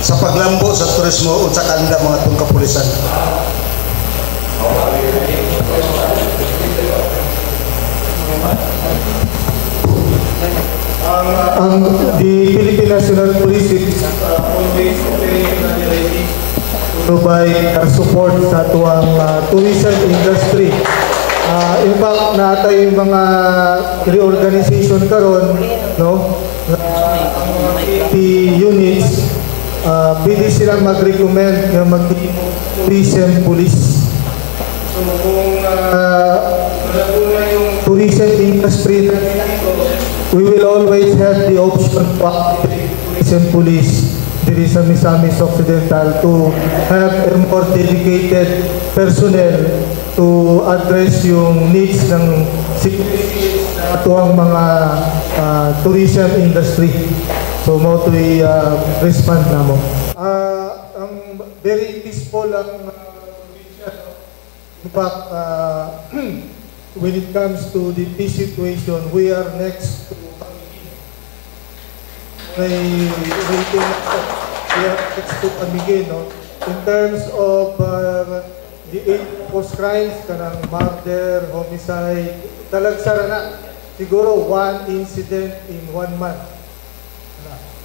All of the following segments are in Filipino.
sa paglambo sa turismo o sa kanda mga itong kapulisan. The Philippine National Police is always operationally ready to provide support sa tuwang tourism industry. In fact, natay yung mga reorganization karon, no? The units, pwede silang mag-recommend na mag-tourism police. So kung wala yung tourism industry, we will always have the option to activate tourism police diri sa Misamis Occidental to have a more dedicated personnel to address yung needs ng security sa atuang mga tourism industry. So mo to respond na mo. Ang very peaceful ang in fact, when it comes to the peace situation, we are next to Amiguin, no? In terms of the 8 post crimes, kanang murder, homicide, talagsara na. Siguro 1 incident in 1 month.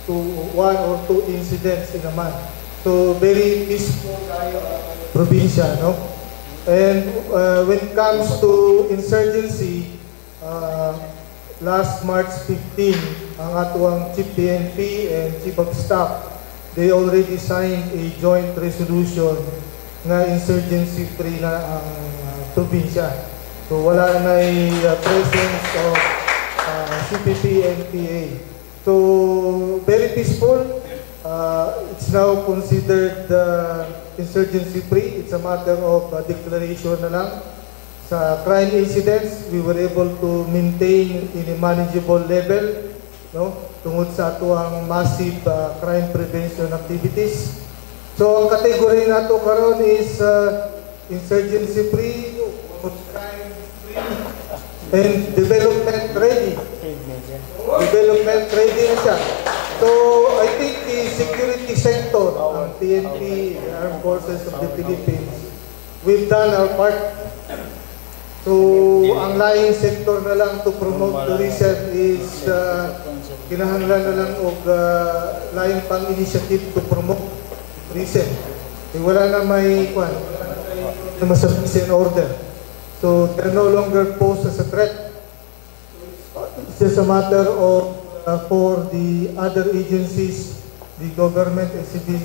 To 1 or 2 incidents in a month. So very peaceful tayo probinsya, no? And when it comes to insurgency, last March 15, ang atuang Chief PNP and Chief of Staff, they already signed a joint resolution na insurgency-free na ang probinsya. So wala na presence of CPP and PA. So very peaceful. It's now considered insurgency-free. It's a matter of declaration na lang. Sa crime incidents, we were able to maintain in a manageable level, no? Tungod sa atuang massive crime prevention activities. So ang category nato karon is insurgency-free, crime-free, and development ready. Development ready na siya. So I think the security sector, ang PNP, the Armed Forces of the Philippines, we've done our part. So, ang laing sector na lang to promote tourism is kinahanglan na lang og laing pang initiative to promote tourism. Wala na may na ma-service in order. So, they're no longer posed as a threat. It's just a matter of for the other agencies, the government and civil